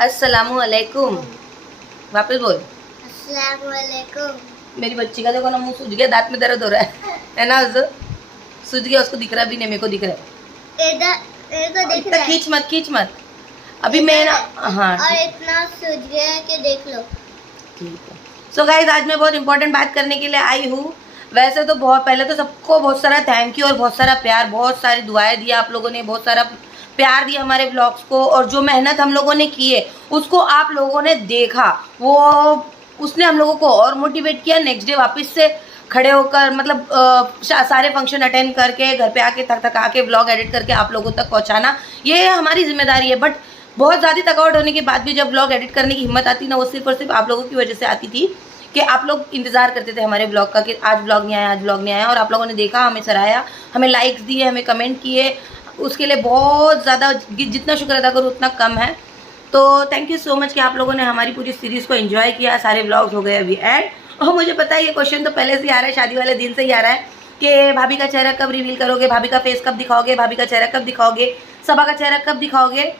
अस्सलामुअलैकुम। वापस बोल। अस्सलामुअलैकुम। मेरी बच्ची का देखो ना मुंह सूज गया, दांत में दर्द हो रहा है ना? उसे सूज गया, उसको दिख रहा भी नहीं, मेरे को दिख रहा है। इधर दिख रहा है। खींच मत अभी मैं ना। हाँ और इतना सूज गया है कि देख लो। ठीक है। सो गाइस, आज मैं बहुत इंपॉर्टेंट बात करने के लिए आई हूँ। वैसे तो बहुत पहले तो सबको बहुत सारा थैंक यू और बहुत सारा प्यार, बहुत सारी दुआएं दी आप लोगों ने, बहुत सारा प्यार दिया हमारे ब्लॉग्स को, और जो मेहनत हम लोगों ने की है उसको आप लोगों ने देखा, वो उसने हम लोगों को और मोटिवेट किया। नेक्स्ट डे वापस से खड़े होकर मतलब सारे फंक्शन अटेंड करके घर पे आके थक आके ब्लॉग एडिट करके आप लोगों तक पहुंचाना, ये हमारी जिम्मेदारी है। बट बहुत ज़्यादा थकावट होने के बाद भी जब ब्लॉग एडिट करने की हिम्मत आती ना, वो सिर्फ और सिर्फ आप लोगों की वजह से आती थी कि आप लोग इंतज़ार करते थे हमारे ब्लॉग का कि आज ब्लॉग नहीं आया, आज ब्लॉग नहीं आया, और आप लोगों ने देखा, हमें सराहा, हमें लाइक्स दिए, हमें कमेंट किए। उसके लिए बहुत ज़्यादा, जितना शुक्र अदा करूँ उतना कम है। तो थैंक यू सो मच कि आप लोगों ने हमारी पूरी सीरीज़ को एंजॉय किया। सारे ब्लॉग्स हो गए अभी एंड। और मुझे पता है ये क्वेश्चन तो पहले से ही आ रहा है, शादी वाले दिन से ही आ रहा है कि भाभी का चेहरा कब रिवील करोगे, भाभी का फेस कब दिखाओगे, भाभी का चेहरा कब दिखाओगे, सबा का चेहरा कब दिखाओगे।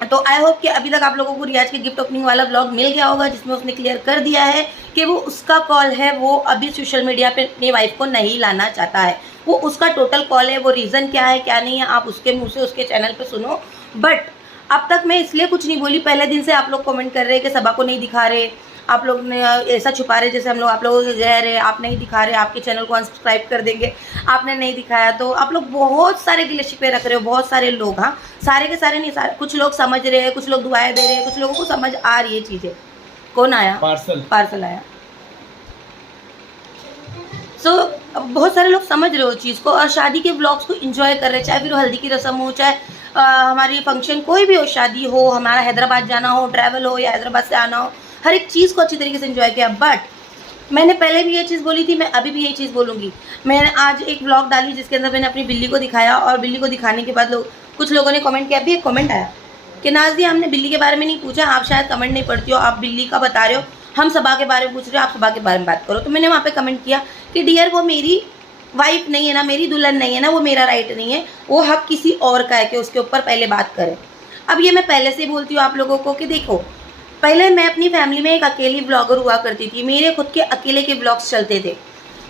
तो आई होप कि अभी तक आप लोगों को रियाज के गिफ्ट ओपनिंग वाला ब्लॉग मिल गया होगा, जिसमें उसने क्लियर कर दिया है कि वो उसका कॉल है, वो अभी सोशल मीडिया पे अपनी वाइफ को नहीं लाना चाहता है। वो उसका टोटल कॉल है, वो रीज़न क्या है क्या नहीं है आप उसके मुंह से उसके चैनल पे सुनो। बट अब तक मैं इसलिए कुछ नहीं बोली, पहले दिन से आप लोग कमेंट कर रहे हैं कि सबा को नहीं दिखा रहे, आप लोग ने ऐसा छुपा रहे जैसे हम लोग आप लोगों के गैर है, आप नहीं दिखा रहे, आपके चैनल को अनसब्सक्राइब कर देंगे, आपने नहीं दिखाया। तो आप लोग बहुत सारे गिले शिकवे रख रहे हो, बहुत सारे लोग। हाँ, सारे के सारे नहीं, सारे कुछ लोग समझ रहे हैं, कुछ लोग दुआएं दे रहे हैं, कुछ लोगों को समझ आ रही है चीज़ें। कौन आया? पार्सल आया। सो बहुत सारे लोग समझ रहे हो चीज़ को और शादी के ब्लॉग्स को एंजॉय कर रहे हैं, चाहे फिर हल्दी की रस्म हो, चाहे हमारी फंक्शन कोई भी हो, शादी हो, हमारा हैदराबाद जाना हो, ट्रैवल हो या हैदराबाद से आना हो, हर एक चीज़ को अच्छी तरीके से एंजॉय किया। बट मैंने पहले भी ये चीज़ बोली थी, मैं अभी भी यही चीज़ बोलूँगी। मैंने आज एक ब्लॉग डाली जिसके अंदर मैंने अपनी बिल्ली को दिखाया, और बिल्ली को दिखाने के बाद कुछ लोगों ने कमेंट किया। अभी एक कमेंट आया कि नाज़िया, हमने बिल्ली के बारे में नहीं पूछा, आप शायद कमेंट नहीं पढ़ती हो, आप बिल्ली का बता रहे हो, हम सबा के बारे में पूछ रहे हो, आप सबा के बारे में बात करो। तो मैंने वहाँ पे कमेंट किया कि डियर, वो मेरी वाइफ नहीं है ना, मेरी दुल्हन नहीं है ना, वो मेरा राइट नहीं है, वो हक किसी और का है कि उसके ऊपर पहले बात करें। अब ये मैं पहले से बोलती हूँ आप लोगों को कि देखो, पहले मैं अपनी फैमिली में एक अकेली ब्लॉगर हुआ करती थी, मेरे खुद के अकेले के ब्लॉग्स चलते थे।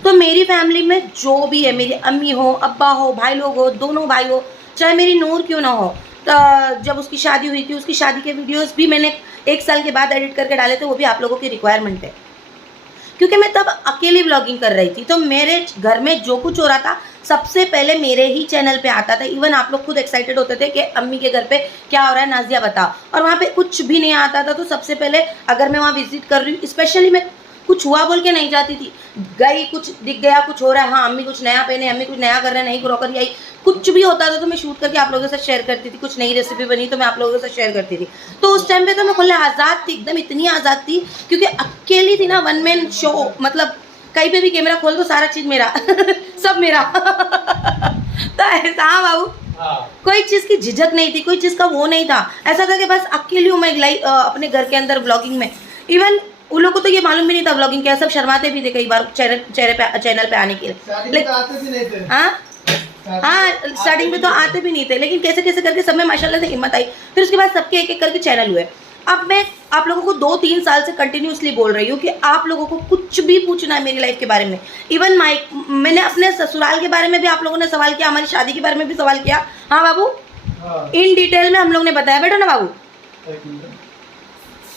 तो मेरी फैमिली में जो भी है, मेरी अम्मी हो, अब्बा हो, भाई लोग हो, दोनों भाई हो, चाहे मेरी नूर क्यों ना हो, तो जब उसकी शादी हुई थी उसकी शादी के वीडियोस भी मैंने 1 साल के बाद एडिट करके डाले थे, वो भी आप लोगों की रिक्वायरमेंट है, क्योंकि मैं तब अकेली ब्लॉगिंग कर रही थी। तो मेरे घर में जो कुछ हो रहा था सबसे पहले मेरे ही चैनल पे आता था। इवन आप लोग खुद एक्साइटेड होते थे कि अम्मी के घर पे क्या हो रहा है नाज़िया बता, और वहाँ पे कुछ भी नहीं आता था। तो सबसे पहले अगर मैं वहाँ विजिट कर रही हूँ, स्पेशली मैं कुछ हुआ बोल के नहीं जाती थी, गई, कुछ दिख गया, कुछ हो रहा है, हाँ अम्मी कुछ नया पहने, अम्मी कुछ नया कर रहे हैं, नहीं क्रॉकरी आई, कुछ भी होता था तो मैं शूट करके आप लोगों के साथ शेयर करती थी। कुछ नई रेसिपी बनी तो मैं आप लोगों के साथ शेयर करती थी। तो उस टाइम पे तो मैं खुले आज़ाद थी, एकदम इतनी आज़ाद थी, क्योंकि अकेली थी ना, 1 मैन शो, मतलब कहीं पे भी कैमरा खोल दो सारा चीज़ मेरा सब मेरा तो ऐसा। हाँ बाबू, कोई चीज़ की झिझक नहीं थी, कोई चीज़ का वो नहीं था। ऐसा था कि बस अकेली हूँ मैं अपने घर के अंदर ब्लॉगिंग में। इवन उन लोगों को तो ये मालूम भी नहीं था ब्लॉगिंग क्या, सब शर्माते भी थे कई बार चैनल पे आने के लिए। हाँ, स्टार्टिंग में तो आते भी नहीं थे, लेकिन कैसे कैसे करके सब में माशाल्लाह से हिम्मत आई। फिर उसके बाद सबके एक एक करके चैनल हुए। अब मैं आप लोगों को 2-3 साल से कंटिन्यूसली बोल रही हूँ कि आप लोगों को कुछ भी पूछना है मेरी लाइफ के बारे में। इवन मैंने अपने ससुराल के बारे में भी आप लोगों ने सवाल किया, हमारी शादी के बारे में भी सवाल किया। हाँ बाबू, इन डिटेल में हम लोग ने बताया, बैठो ना बाबू।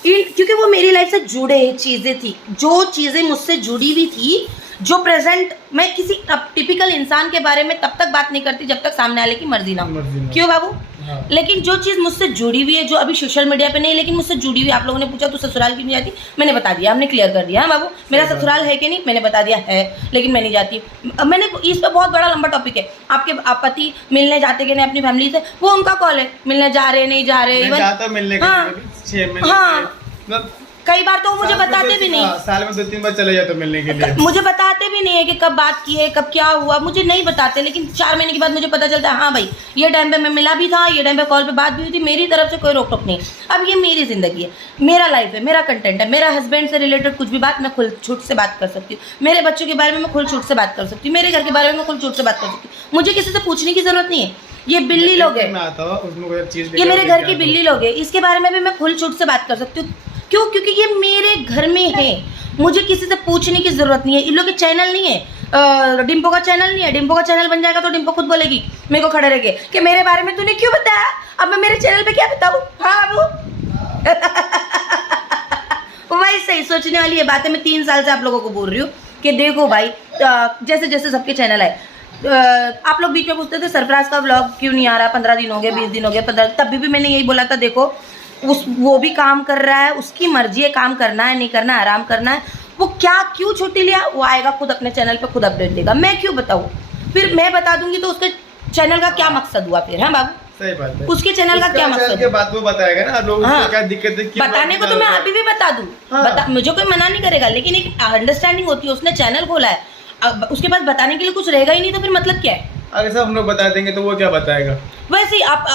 क्योंकि वो मेरी लाइफ से जुड़े चीज़ें थी, जो चीज़ें मुझसे जुड़ी हुई थी, जो प्रेजेंट, मैं किसी टिपिकल इंसान के बारे में तब तक बात नहीं करती जब तक सामने वाले की मर्जी ना हो। क्यों बाबू? हाँ। लेकिन जो चीज़ मुझसे जुड़ी हुई है, जो अभी सोशल मीडिया पे नहीं, लेकिन मुझसे जुड़ी हुई, आप लोगों ने पूछा तो ससुराल की नहीं जाती, मैंने बता दिया, हमने क्लियर कर दिया। हाँ बाबू, मेरा ससुराल है कि नहीं, मैंने बता दिया है, लेकिन मैं नहीं जाती। मैंने इस पर बहुत बड़ा लंबा टॉपिक है। आपके पति मिलने जाते कि नहीं अपनी फैमिली से, वो उनका कॉल है, मिलने जा रहे नहीं जा रहे। इवन हाँ, कई बार तो मुझे बताते भी नहीं, साल में 2-3 बार चले जाते मिलने के लिए। मुझे बताते भी नहीं है कि कब बात की है, कब क्या हुआ, मुझे नहीं बताते। लेकिन 4 महीने के बाद मुझे पता चलता है, हाँ भाई ये टाइम पे मैं मिला भी था, ये टाइम पे कॉल पे बात भी हुई थी, मेरी तरफ से कोई रोक टोक नहीं। अब ये मेरी ज़िंदगी है, मेरा लाइफ है, मेरा कंटेंट है, मेरा हस्बैंड से रिलेटेड कुछ भी बात मैं खुल छूट से बात कर सकती हूँ, मेरे बच्चों के बारे में मैं खुल छूट से बात कर सकती हूँ, मेरे घर के बारे में मैं खुल छूट से बात कर सकती हूँ। मुझे किसी से पूछने की ज़रूरत नहीं है। ये बिल्ली लोग है, मैं आता हूँ उसमें कोई चीज ये मेरे घर की बिल्ली लोग है, इसके बारे में भी मैं खुल छूट से बात कर सकती हूँ। क्यों? क्योंकि ये मेरे घर में है, मुझे किसी से पूछने की जरूरत नहीं है। इन लोग के चैनल नहीं है, डिम्पो का चैनल नहीं है। डिम्पो का चैनल बन जाएगा तो डिम्पो खुद बोलेगी मेरे को खड़े रह के कि मेरे बारे में तूने क्यों बताया, अब मैं मेरे चैनल पे क्या बताऊँ। हाँ बाबू वही सही सोचने वाली ये बातें मैं 3 साल से आप लोगों को बोल रही हूँ कि देखो भाई, जैसे जैसे सबके चैनल है, आप लोग बीच में पूछते थे सरफराज का व्लॉग क्यों नहीं आ रहा, 15 दिन हो गए, 20 दिन हो गए, 15, तभी भी मैंने यही बोला था देखो वो भी काम कर रहा है, उसकी मर्जी है, काम करना है नहीं करना है, आराम करना है। वो क्या क्यों छुट्टी लिया, वो आएगा खुद अपने चैनल पे खुद अपडेट देगा, मैं क्यों बताऊँ। फिर मैं बता दूंगी तो उसके चैनल का क्या मकसद हुआ फिर। हाँ बाबू, सही बात है, उसके चैनल का क्या मकसद के बात वो बताएगा ना लोगों को क्या दिक्कत है, क्यों बताने को तो मैं अभी भी बता दूं। हाँ। मुझे कोई मना नहीं करेगा, लेकिन एक अंडरस्टैंडिंग होती है, उसने चैनल खोला है, अब उसके पास बताने के लिए कुछ रहेगा ही नहीं तो फिर मतलब क्या है। अगर सब हम लोग बता देंगे तो वो क्या बताएगा। वैसे ही आप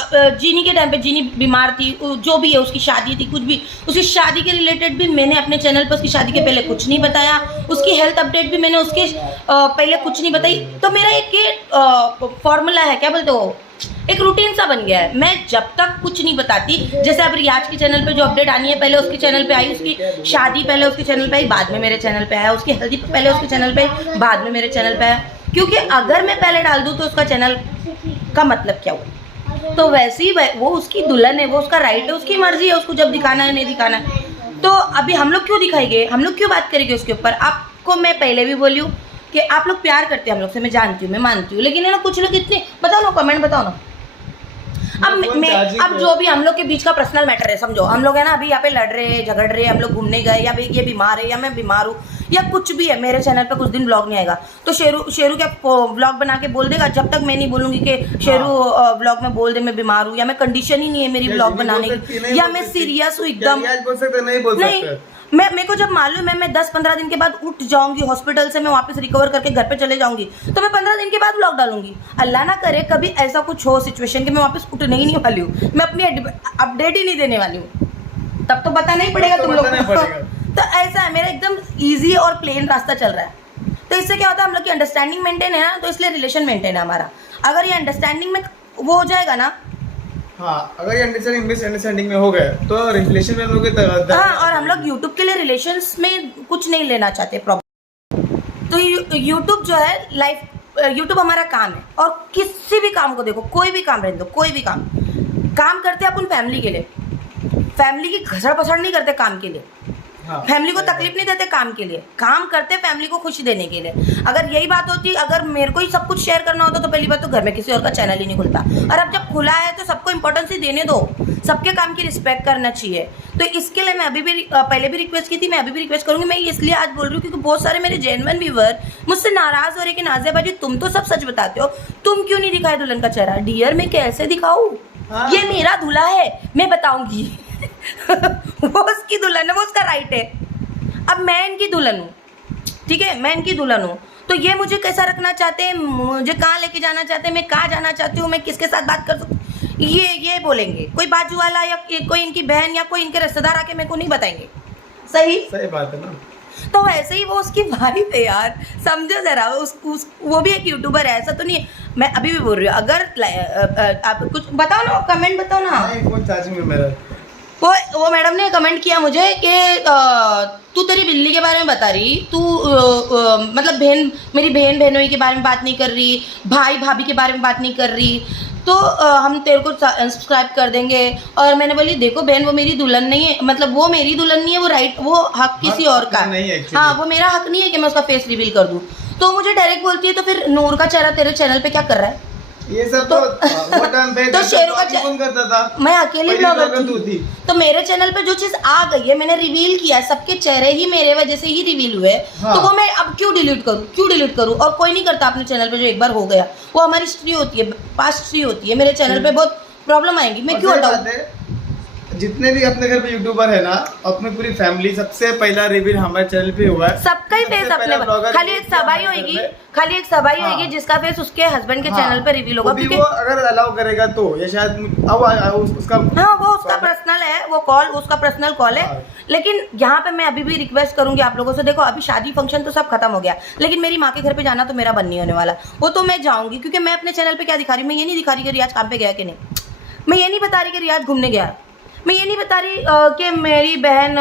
जीनी के टाइम पे जीनी बीमार थी, जो भी है, उसकी शादी थी, कुछ भी, उसकी शादी के रिलेटेड भी मैंने अपने चैनल पर उसकी शादी के पहले कुछ नहीं बताया, उसकी हेल्थ अपडेट भी मैंने उसके पहले कुछ नहीं बताई। तो मेरा एक फॉर्मूला है, क्या बोलते हो, एक रूटीन सा बन गया है। मैं जब तक कुछ नहीं बताती, जैसे अब रियाज के चैनल पे जो अपडेट आनी है पहले उसके चैनल पे आई, उसकी शादी पहले उसके चैनल पे आई, बाद में मेरे चैनल पे आया, उसकी हल्दी पहले उसके चैनल पे आई, बाद में मेरे चैनल पे आया। क्योंकि अगर मैं पहले डाल दूँ तो उसका चैनल का मतलब क्या हुआ। तो वैसे ही वो उसकी दुल्हन है, वो उसका राइट है, उसकी मर्जी है उसको जब दिखाना है नहीं दिखाना है। तो अभी हम लोग क्यों दिखाएंगे, हम लोग क्यों बात करेंगे उसके ऊपर। आपको मैं पहले भी बोली हूँ कि आप लोग प्यार करते हैं हम लोग से, मैं जानती हूँ, मैं मानती हूँ, लेकिन है ना कुछ लोग इतने, बताओ ना, कमेंट बताओ ना। अब जो भी हम लोग के बीच का पर्सनल मैटर है, समझो हम लोग है ना अभी यहाँ पे लड़ रहे हैं, झगड़ रहे हैं, हम लोग घूमने गए, या ये बीमार है या मैं बीमार हूँ या कुछ भी है, मेरे चैनल पे कुछ दिन व्लॉग नहीं आएगा तो शेरू क्या व्लॉग बना के बोल देगा। जब तक मैं नहीं बोलूंगी कि शेरू व्लॉग में बोल दे मैं बीमार हूँ या मैं कंडीशन ही नहीं है मेरी व्लॉग बनाने की, या मैं सीरियस हूँ एकदम, नहीं, मेरे को जब मालूम है मैं 10-15 दिन के बाद उठ जाऊंगी हॉस्पिटल से, मैं वापस रिकवर करके घर पे चले जाऊंगी, तो मैं 15 दिन के बाद व्लॉग डालूंगी। अल्लाह ना करे कभी ऐसा कुछ हो सिचुएशन कि मैं वापस उठने ही नहीं वाली हूँ, मैं अपनी अपडेट ही नहीं देने वाली हूँ, तब तो बताना ही पड़ेगा तुम लोग को। तो ऐसा है, मेरा एकदम ईजी और प्लेन रास्ता चल रहा है। तो इससे क्या होता है, हम लोग की अंडरस्टैंडिंग मेंटेन है ना, तो इसलिए रिलेशन मेंटेन है हमारा। अगर ये अंडरस्टैंडिंग में वो हो जाएगा ना, हाँ, अगर ये अंडरस्टैंडिंग मिसअंडरस्टैंडिंग में हो गए तो रिलेशन में हम लोग के हाँ, और हम लोग यूट्यूब के लिए रिलेशंस में कुछ नहीं लेना चाहते प्रॉब्लम। तो यूट्यूब जो है लाइफ, यूट्यूब हमारा काम है, और किसी भी काम को देखो, कोई भी काम रहने दो, कोई भी काम करते अपन फैमिली के लिए, फैमिली की घसड़ पसड़ नहीं करते काम के लिए, हाँ, फैमिली को तकलीफ नहीं देते काम के लिए, काम करते फैमिली को खुशी देने के लिए। अगर यही बात होती, अगर मेरे को ही सब कुछ शेयर करना होता तो पहली बात तो घर में किसी और का चैनल ही नहीं खुलता। और अब जब खुला है तो सबको इंपॉर्टेंस ही देने दो, सबके काम की रिस्पेक्ट करना चाहिए। तो इसके लिए मैं अभी भी पहले भी रिक्वेस्ट की थी, मैं अभी भी रिक्वेस्ट करूंगी। मैं इसलिए आज बोल रही हूँ क्योंकि बहुत सारे मेरे जेन्युइन व्यूअर मुझसे नाराज हो रहे कि नाज़िया बाजी तुम तो सब सच बताते हो, तुम क्यों नहीं दिखाए दुल्हन का चेहरा। डियर मैं कैसे दिखाऊँ, ये मेरा दूल्हा है, मैं बताऊंगी वो उसकी दुल्हन है, वो उसका राइट है। अब मैं इनकी दुल्हन हूँ, ठीक है, मैं इनकी दुल्हन हूँ, तो ये मुझे कैसा रखना चाहते हैं, मुझे कहाँ लेके जाना चाहते हैं, मैं कहाँ जाना चाहती हूँ, मैं किसके साथ बात कर सकती हूँ, ये बोलेंगे। कोई बाजू वाला या कोई इनकी बहन या कोई इनके रिश्तेदार आके मेरे को नहीं बताएंगे। सही बात है ना। तो वैसे ही वो उसकी वाइफ है यार, समझो जरा, वो भी एक यूट्यूबर है, ऐसा तो नहीं है। मैं अभी भी बोल रही हूँ, अगर आप कुछ बताओ ना, कमेंट बताओ ना। वो मैडम ने कमेंट किया मुझे कि तू तेरी बिल्ली के बारे में बता रही, तू मतलब मेरी बहन बहनोई के बारे में बात नहीं कर रही, भाई भाभी के बारे में बात नहीं कर रही, तो हम तेरे को सब्सक्राइब कर देंगे। और मैंने बोली देखो बहन, वो मेरी दुल्हन नहीं है, मतलब वो मेरी दुल्हन नहीं है, वो राइट, वो हक किसी और का है। हाँ, वो मेरा हक नहीं है कि मैं उसका फेस रिवील कर दूँ। तो मुझे डायरेक्ट बोलती है तो फिर नूर का चेहरा तेरे चैनल पे क्या कर रहा है, ये सब तो वो टाइम पे तो शेरों का करता था, मैं अकेली ब्लॉगर थी। तो मेरे चैनल पे जो चीज आ गई है, मैंने रिवील किया, सबके चेहरे ही मेरे वजह से ही रिवील हुए। हाँ। तो वो मैं अब क्यों डिलीट करूँ, और कोई नहीं करता अपने चैनल पे जो एक बार हो गया। वो हमारी हिस्ट्री होती है, पास्ट हिस्ट्री होती है। मेरे चैनल पे बहुत प्रॉब्लम आएगी, मैं क्यों हटाऊं। जितने भी अपने घर पे यूट्यूबर है ना, अपनी पूरी फैमिली, सबसे पहला रिवील हमारे चैनल पे हुआ है। सबका ही फेस अपने, खाली एक सबाई होगी जिसका फेस उसके हस्बैंड के चैनल पे रिवील होगा, क्योंकि वो अगर अलाउ करेगा तो, या शायद अब उसका, हाँ, वो उसका पर्सनल है, वो वो कॉल उसका पर्सनल कॉल है। हाँ। लेकिन यहाँ पे मैं अभी भी रिक्वेस्ट करूंगी आप लोगों से, देखो अभी शादी फंक्शन तो सब खत्म हो गया, लेकिन मेरी माँ के घर पे जाना तो मेरा बन नहीं होने वाला। वो तो मैं जाऊंगी, क्योंकि मैं अपने चैनल पे क्या दिखा रही हूँ, मैं ये नहीं दिखा रही कि रियाज काम पे गया कि नहीं, मैं ये नहीं बता रही कि रियाज घूमने गया, मैं ये नहीं बता रही कि मेरी बहन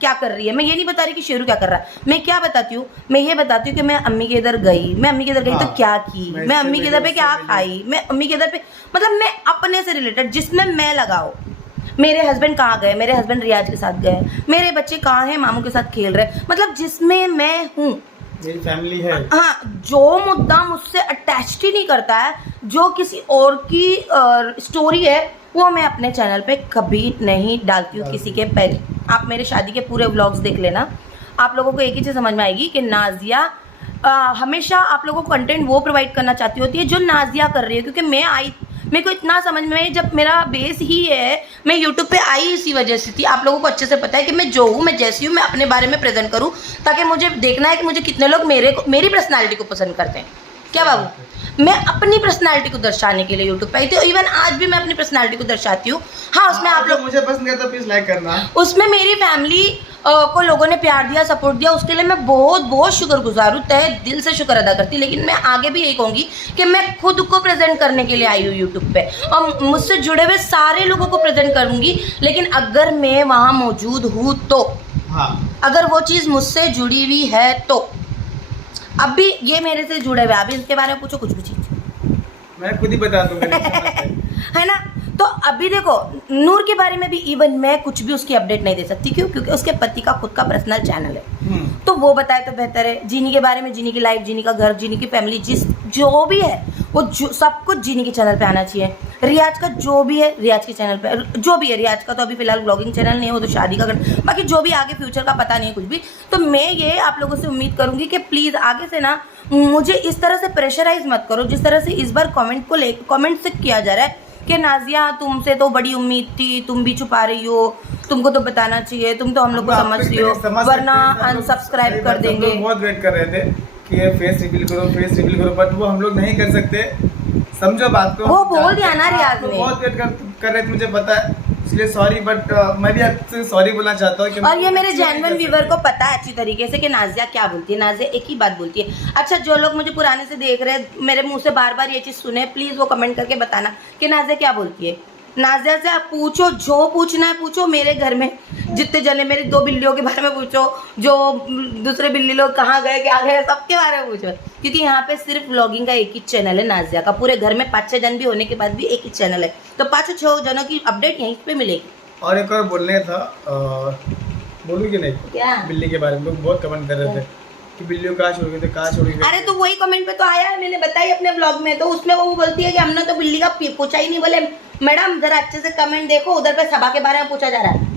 क्या कर रही है, मैं ये नहीं बता रही कि शेरू क्या कर रहा है। मैं क्या बताती हूँ, मैं ये बताती हूँ कि मैं अम्मी के इधर गई, मैं अम्मी के इधर गई तो हाँ, क्या की, मैं अम्मी के इधर पे क्या मिली। खाई, मैं अम्मी के इधर पे, मतलब मैं अपने से रिलेटेड जिसमें मैं लगाओ। मेरे हस्बैंड कहाँ गए, मेरे हस्बैंड रियाज के साथ गए, मेरे बच्चे कहाँ हैं, मामू के साथ खेल रहे, मतलब जिसमें मैं हूँ, मेरी फैमिली है। हाँ, जो मुद्दा मुझसे अटैच्ड ही नहीं करता है, जो किसी और की स्टोरी है, वो मैं अपने चैनल पे कभी नहीं डालती हूँ किसी के पहले। आप मेरे शादी के पूरे व्लॉग्स देख लेना, आप लोगों को एक ही चीज़ समझ में आएगी कि नाजिया हमेशा आप लोगों को कंटेंट वो प्रोवाइड करना चाहती होती है जो नाजिया कर रही है। क्योंकि मेरे को इतना समझ में, जब मेरा बेस ही है, मैं यूट्यूब पे आई इसी वजह से थी। आप लोगों को अच्छे से पता है कि मैं जो हूँ, मैं जैसी हूँ, मैं अपने बारे में प्रेजेंट करूँ, ताकि मुझे देखना है कि मुझे कितने लोग मेरी पर्सनालिटी को पसंद करते हैं। क्या बाबू, मैं अपनी पर्सनालिटी को दर्शाने के लिए यूट्यूब पे आई थी, इवन आज भी मैं अपनी पर्सनालिटी को दर्शाती हूँ। हाँ, उसमें आप लोग, मुझे पसंद करता प्लीज लाइक करना। उसमें मेरी फैमिली को लोगों ने प्यार दिया, सपोर्ट दिया, उसके लिए मैं बहुत बहुत शुक्रगुजार हूँ, तहे दिल से शुक्र अदा करती। लेकिन मैं आगे भी यही कहूँगी कि मैं खुद को प्रेजेंट करने के लिए आई हूँ यूट्यूब पे, और मुझसे जुड़े हुए सारे लोगों को प्रेजेंट करूँगी। लेकिन अगर मैं वहाँ मौजूद हूँ तो, हाँ, अगर वो चीज़ मुझसे जुड़ी हुई है तो, अभी ये मेरे से जुड़े हुए, अभी इसके बारे में पूछो कुछ भी चीज़, मैं खुद ही बता दूंगा। है ना। तो अभी देखो, नूर के बारे में भी इवन मैं कुछ भी उसकी अपडेट नहीं दे सकती। क्यों? क्योंकि उसके पति का खुद का पर्सनल चैनल है, तो वो बताए तो बेहतर है। जीनी के बारे में, जीनी की लाइफ, जीनी का घर, जीनी की फैमिली, जो भी है वो सब कुछ जीनी के चैनल पे आना चाहिए। रियाज का जो भी है, रियाज के चैनल पे जो भी है। रियाज का तो अभी फिलहाल ब्लॉगिंग चैनल नहीं है, वो तो शादी का, बाकी जो भी आगे फ्यूचर का पता नहीं है कुछ भी। तो मैं ये आप लोगों से उम्मीद करूंगी कि प्लीज़ आगे से ना मुझे इस तरह से प्रेशराइज मत करो, जिस तरह से इस बार कमेंट से किया जा रहा है कि नाजिया तुमसे तो बड़ी उम्मीद थी, तुम भी छुपा रही हो, तुमको तो बताना चाहिए, तुम तो हम लोग को समझती हो, वरना अनसब्सक्राइब कर देंगे। बहुत वेट कर रहे थे कि ये फेस रिवील करो, बट वो हम लोग नहीं कर सकते। समझो बात को, वो बोल दिया ना रियाज ने। बहुत वेट कर रहे थे, मुझे पता है, इसलिए सॉरी, बट मैं भी आपसे सॉरी बोलना चाहता हूँ। और ये मेरे जेन्युइन व्यूवर को पता है अच्छी तरीके से कि नाजिया क्या बोलती है। नाजिया एक ही बात बोलती है। अच्छा, जो लोग मुझे पुराने से देख रहे हैं, मेरे मुंह से बार बार ये चीज़ सुने, प्लीज़ वो कमेंट करके बताना कि नाजिया क्या बोलती है। नाजिया से आप पूछो, जो पूछना है पूछो। मेरे घर में जितने जने, मेरी 2 बिल्लियों के बारे में पूछो, जो दूसरे बिल्ली लोग कहाँ गए क्या गए, सबके बारे में पूछो। क्योंकि यहाँ पे सिर्फ व्लॉगिंग का एक ही चैनल है नाजिया का। पूरे घर में 5-6 जन भी होने के बाद भी एक ही चैनल है, तो 5-6 जनों की अपडेट यहीं पे मिलेगी। और एक और बोलने था, बोलूँ कि नहीं? क्या? बिल्ली के बारे में लोग बहुत कमेंट कर रहे थे कि बिल्लियों कहाँ छोड़ गए थे, कहाँ छोड़ गए। अरे तो वही कमेंट पे तो आया है, मैंने बताई अपने ब्लॉग में। तो उसमें वो बोलती है कि हमने तो बिल्ली का पूछा ही नहीं। बोले मैडम जरा अच्छे से कमेंट देखो, उधर पे सबा के बारे में पूछा जा रहा है।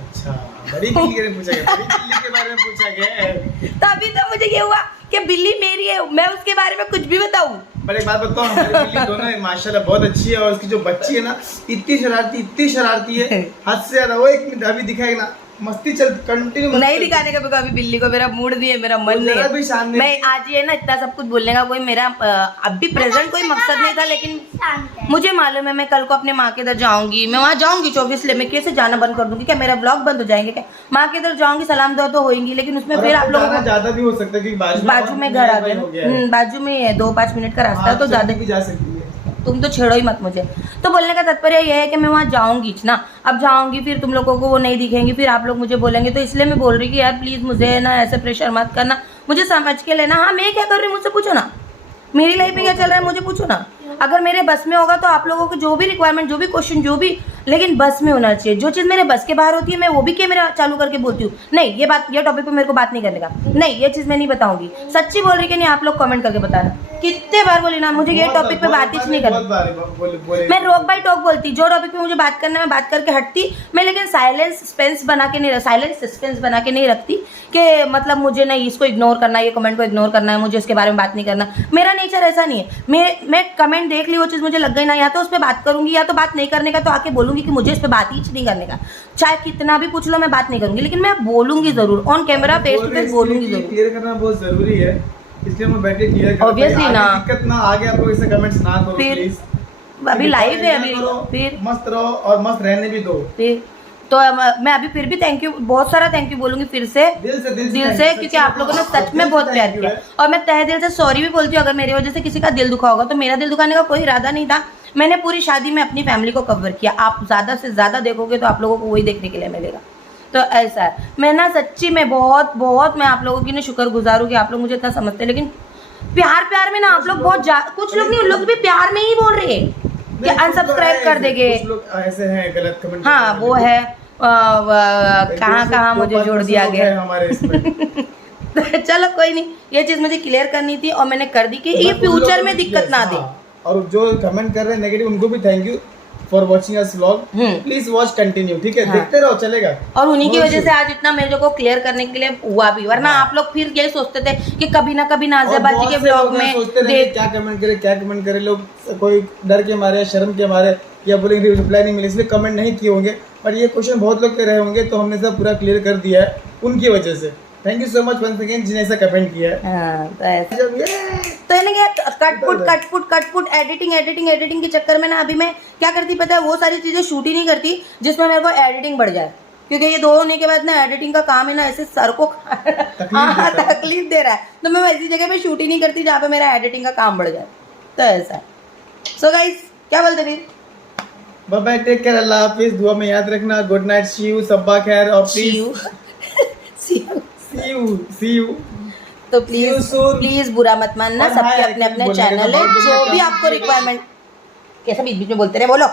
अच्छा, बड़ी बिल्ली के बारे में पूछा गया, बड़ी बिल्ली के बारे में पूछा गया है। तभी तो मुझे ये हुआ कि बिल्ली मेरी है, मैं उसके बारे में कुछ भी बताऊं। पर एक बात बताओ, हमारी बिल्ली दोनों माशाल्लाह बहुत अच्छी है, और उसकी जो बच्ची है ना, इतनी शरारती है, हद से ज्यादा। वो 1 मिनट अभी दिखाएगा ना, मस्ती चल कंटिन्यू। नहीं दिखाने का अभी बिल्ली को, मेरा मूड नहीं है, मेरा मन नहीं है। मैं आज ये ना इतना सब कुछ बोलने का कोई मेरा अभी प्रेजेंट कोई मकसद नहीं था, लेकिन मुझे मालूम है मैं कल को अपने माँ के इधर जाऊंगी, मैं वहाँ जाऊंगी 24 ले, मैं कैसे जाना बंद कर दूंगी? क्या मेरा ब्लॉग बंद हो जाएंगे क्या? माँ के इधर जाऊंगी, सलाम दुआ तो होएंगी, लेकिन उसमें फिर आप लोगों को ज्यादा भी हो सकता है क्योंकि बाजू में घर आ गया, बाजू में है, 2-5 मिनट का रास्ता है, तो ज्यादा भी जा सकती है। तुम तो छेड़ो ही मत मुझे। तो बोलने का तात्पर्य यह है कि मैं वहाँ जाऊंगी ना, अब जाऊंगी, फिर तुम लोगों को वो नहीं दिखेंगी, फिर आप लोग मुझे बोलेंगे। तो इसलिए मैं बोल रही कि यार प्लीज मुझे ना ऐसे प्रेशर मत करना, मुझे समझ के लेना। हाँ, मैं क्या कर रही हूँ मुझसे पूछो ना, मेरी लाइफ में क्या चल रहा है मुझे पूछो ना। अगर मेरे बस में होगा तो आप लोगों को जो भी रिक्वायरमेंट, जो भी क्वेश्चन, जो भी, लेकिन बस में होना चाहिए। जो चीज़ मेरे बस के बाहर होती है मैं वो भी कैमरा चालू करके बोलती हूँ, नहीं ये बात, ये टॉपिक पे मेरे को बात नहीं करने का, नहीं ये चीज़ मैं नहीं बताऊंगी। सच्ची बोल रही कि नहीं, आप लोग कमेंट करके बताना। कितने बार बोली ना, मुझे ये टॉपिक पे बात ही नहीं करनी। मैं रोक बाई टॉक बोलती, जो टॉपिक पे मुझे बात करना है मैं बात करके हटती मैं, लेकिन साइलेंस सस्पेंस बना के नहीं रखती कि मतलब मुझे नहीं इसको इग्नोर करना है, ये कमेंट को इग्नोर करना है, मुझे इसके बारे में बात नहीं करना। मेरा नेचर ऐसा नहीं है। मैं कमेंट देख ली, वो चीज़ मुझे लग गई ना, या तो उस पर बात करूंगी, या तो बात नहीं करने का तो आके बोलूंगी कि मुझे इस पर बात ही नहीं करने का। चाहे कितना भी पूछ लो, मैं बात नहीं करूंगी, लेकिन मैं बोलूंगी जरूर, on camera face to face बोलूंगी जरूर। क्लियर करना बहुत जरूरी है, इसलिए मैं बैठ के क्लियर करता हूं। Obviously ना, दिक्कत ना आगे आप लोग इसे कमेंट्स ना करो प्लीज। अभी लाइव है, अभी फिर मस्त रहो और मस्त रहने भी दो। फिर तो मैं अभी फिर भी थैंक यू, बहुत सारा थैंक यू बोलूंगी फिर से दिल से क्योंकि आप लोगों ने सच में बहुत प्यार किया। और मैं तहे दिल से सॉरी भी बोलती हूँ अगर मेरी वजह से किसी का दिल दुखा होगा, तो मेरा दिल दुखाने का कोई इरादा नहीं था। मैंने पूरी शादी में अपनी फैमिली को कवर किया। आप ज्यादा से ज्यादा देखोगे तो आप लोगों को वही देखने के लिए मिलेगा। तो ऐसा है, मैं ना सच्ची में बहुत बहुत मैं आप लोगों की ना शुक्रगुजार हूँ कि आप लोग मुझे इतना समझते हैं। लेकिन प्यार में ना आप लोग बहुत कुछ लोग नहीं, उन लोग भी प्यार में ही बोल रहे हैं कि अनसब्सक्राइब कर देंगे। कुछ लोग ऐसे हैं गलत कमेंट। हाँ वो है, कहाँ मुझे जोड़ दिया गया हमारे इसमें। चलो कोई नहीं, ये चीज मुझे क्लियर करनी थी और मैंने कर दी कि ये फ्यूचर में दिक्कत ना दे। और जो कमेंट कर रहे हैं नेगेटिव, उनको भी thank you for watching us vlog. Please watch continue, ठीक है? हाँ। देखते रहो, चलेगा। और उन्हीं की वजह से आज इतना मेरे को क्लियर करने के लिए हुआ भी, वरना आप लोग फिर यही सोचते थे कि कभी ना कभी नाज़िया बाजी के ब्लॉग में सोचते रहे क्या कमेंट करे लोग, कोई डर के मारे, शर्म के मारे, या बोलेंगे रिप्लाई नहीं मिले इसलिए कमेंट नहीं किए होंगे। और ये क्वेश्चन बहुत लोग के रहे होंगे, तो हमने सब पूरा क्लियर कर दिया है उनकी वजह से। Thank you so much once again जिन्हें ऐसा कमेंट किया है। हाँ, तो ऐसा तो है ना क्या कटपुट एडिटिंग के चक्कर में ना अभी मैं क्या करती पता है, वो सारी चीजें शूट ही नहीं करती जिसमें मेरे को एडिटिंग बढ़ जाए, क्योंकि ये 2 होने के बाद ना एडिटिंग का काम है ना ऐसे सर को तकलीफ दे रहा है। तो मैं ऐसी जगह पे शूट ही नहीं करती जहाँ पे मेरा एडिटिंग का काम बढ़ जाए। तो ऐसा सो गाइस, क्या बोलते फिर? बाय बाय, टेक केयर, अल्लाह हाफिज, दुआ में याद रखना, गुड नाइट, सी यू, सब्बा खैर, और सी यू। तो प्लीज बुरा मत मानना, सबके अपने अपने चैनल है, जो भी आपको रिक्वायरमेंट। कैसा बीच बीच में बोलते रहे, बोलो।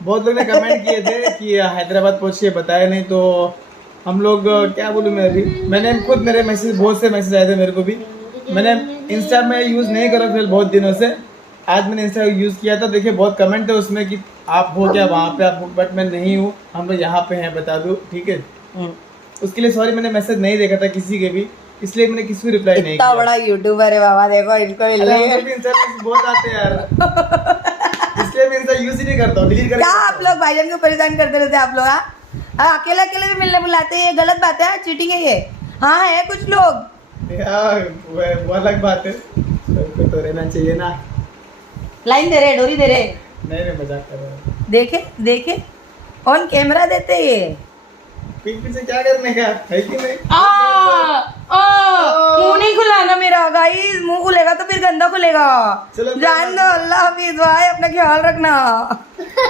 बहुत लोग ने कमेंट किए थे कि हैदराबाद पहुंचे, बताया नहीं, तो हम लोग क्या बोलूं मैं अभी, मैंने खुद मेरे मैसेज, बहुत से मैसेज आए थे मेरे को भी। मैंने इंस्टा में यूज नहीं करा फिर बहुत दिनों से, आज मैंने इंस्टा यूज किया था। देखिए बहुत कमेंट है उसमें कि आप हो क्या वहाँ पे, आप, बट मैं नहीं हूँ, हम लोग यहाँ पे हैं, बता दो, ठीक है? उसके लिए सॉरी, मैंने मैसेज नहीं देखा था किसी के भी, इसलिए मैंने किसी को रिप्लाई नहीं किया। इतना बड़ा यूट्यूबर है बाबा, देखो इनको बहुत आते हैं यार, इसलिए मैं इंस्टा यूज ही नहीं करता हूँ, डिलीट करके। क्या आप लोग भाईजान को परेशान करते रहते आप लोग? अकेले भी मिलने बुलाते हैं, गलत बात है, चीटिंग है ये। हाँ है कुछ लोग यार, वो अलग बात है, सबको तो रहना चाहिए ना। लाइन दे रहे, डोरी दे रहे। नहीं मजाक कर रहा हूँ। देखे ऑन कैमरा देते ये। पीठ पीछे क्या करने का है कि नहीं? मुंह नहीं खुलाना मेरा गाइस, मुंह खुलेगा तो फिर गंदा खुलेगा। चलो जान दो, अल्लाह हाफिज भाई, अपना ख्याल रखना।